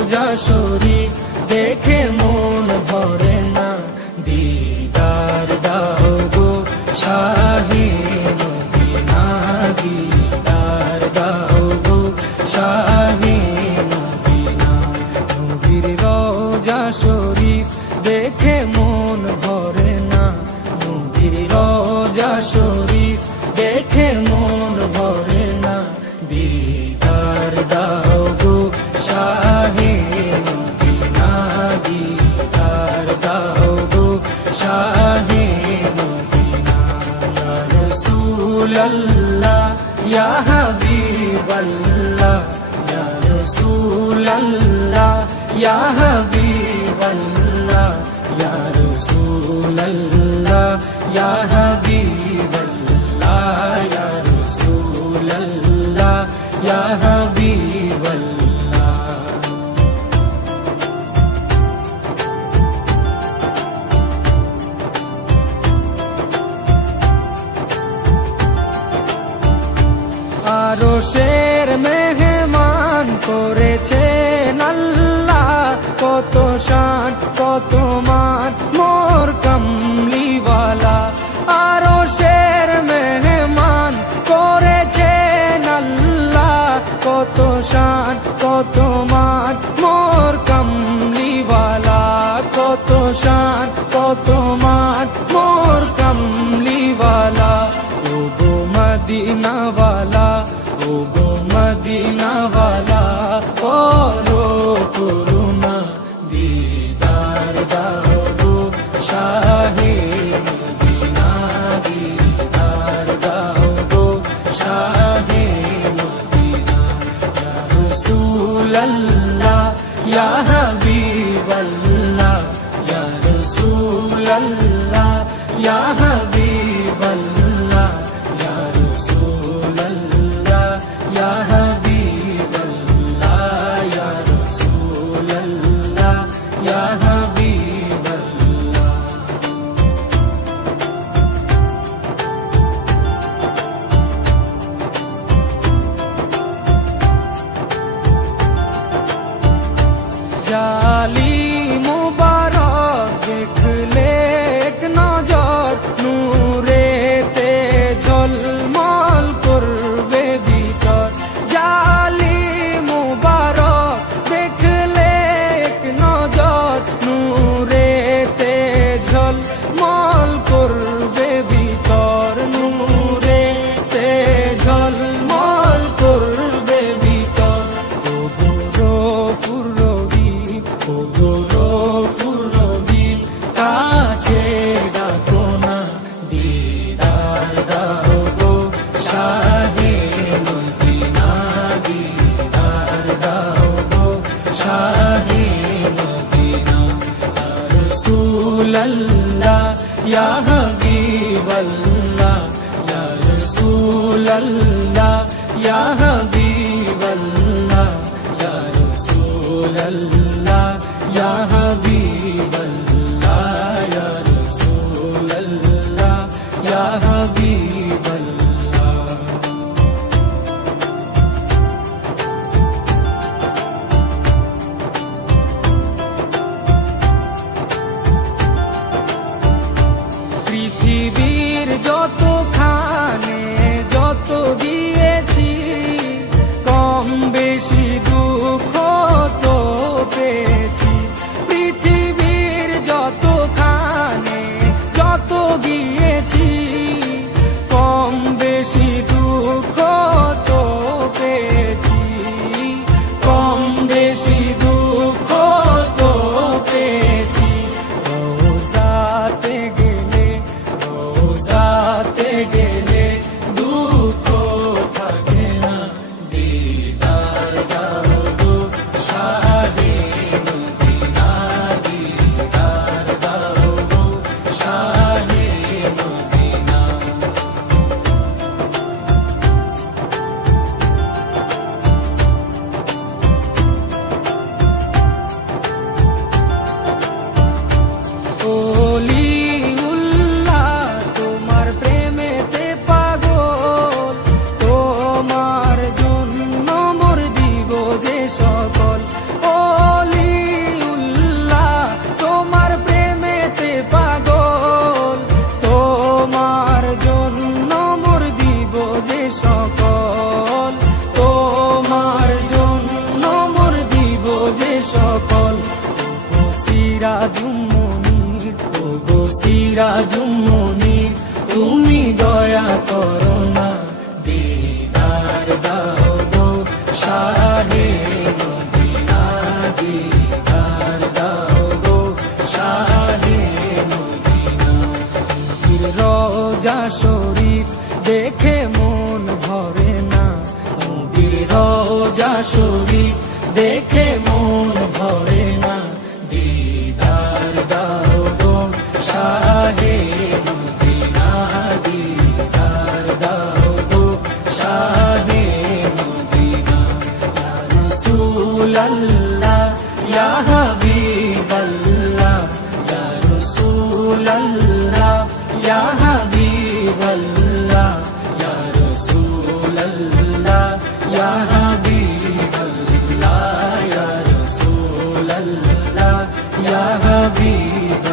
রোজা শরীফ দেখে মন ভরে না, দিদার দাও গো শাহে মদিনা, দিদার দাও গো শাহে মদিনা। নবীর রোজা শরীফ দেখে মন ভরে না, নবীর রোজা শরীফ দেখে মন ভরে না, দিদার দাও গো শাহে মদিনা, দিদার দাও গো শাহে মদিনা। ইয়া রাসূলাল্লাহ ইয়া হাবিবাল্লাহ, ইয়া রাসূলাল্লাহ ইয়া হাবিবাল্লাহ, ইয়া রাসূলাল্লাহ ইয়া হাবিবাল্লাহ, ইয়া রাসূলাল্লাহ ইয়া হাবিবাল্লাহ। আরশের মেহমান করেছেন আল্লাহ, কত শান কত মান মোর কামলিওয়ালা। আরশের মেহমান করেছেন আল্লাহ, কত শান কত মান মোর কামলিওয়ালা, কত শান কত মান মোর কামলিওয়ালা। ও গো মদিনাওয়ালা, ও গো মদিনাওয়ালা, করো করুণা, দিদার দাও গো শাহে মদিনা, দিদার দাও গো শাহে মদিনা। ইয়া রাসূলাল্লাহ ইয়া হাবিবাল্লাহ, ইয়া রাসূলাল্লাহ ইয়া হাবিবাল্লাহ, ইয়া রাসূলাল্লাহ ইয়া হাবিবাল্লাহ, ইয়া রাসূলাল্লাহ ইয়া হাবিবাল্লাহ। জালি মুবারক দেখলে এক নজর, নূরেতে ঝলমল করবে ভিতর। জালি মুবারক দেখলে এক নজর, নূরেতে ঝলমল করবে ভিতর, নূরেতে ঝলমল করবে ভিতর। ও গো পুরবি, ও গো পুরবি, কাছে ডাকো না, দিদার দাও গো শাহে মদিনা, দিদার দাও গো শাহে মদিনা। ইয়া রাসূলাল্লাহ ইয়া হাবিবাল্লাহ, ইয়া রাসূলাল্লাহ ইয়া হাবিবাল্লাহ, ইয়া রাসূলাল্লাহ ইয়া হাবিবাল্লাহ, ইয়া রাসূলাল্লাহ ইয়া হাবিবাল্লাহ। পৃথিবীর যতখানে যত দিয়েছি, কম বেশি দুঃখ তো পেয়েছি। পৃথিবীর যতখানে যত দিয়েছি, কম বেশি দুঃখ তো পেয়েছি, কম বেশি দুঃখ তো পেয়েছি। রোজাতে গেলে, রোজাতে গেলে দুঃখ থাকে না, দিদার দাও গো শাহে মদিনা, দিদার দাও গো শাহে মদিনা। ওলিউল্লাহ তোমার প্রেমেতে পাগল, তোমার জন্য মোর দিব যে সকল। ও সিরাজুম মুনির তুমি দয়া করো না, দিদার দাও গো শাহে মদিনা, দিদার দাও গো শাহে মদিনা। নবীর রওজা শরীফ দেখে মন ভরে না, নবীর রওজা শরীফ দেখে মন ভরে না, দিদার দাও গো শাহে মদিনা, দিদার দাও গো শাহে মদিনা। ইয়া রাসূলাল্লাহ ইয়া হাবিবাল্লাহ, ইয়া রাসূলাল্লাহ ইয়া হাবিবাল্লাহ, ইয়া রাসূলাল্লাহ ইয়া হাবিবাল্লাহ, ইয়া রাসূলাল্লাহ ইয়া হাবিবাল্লাহ।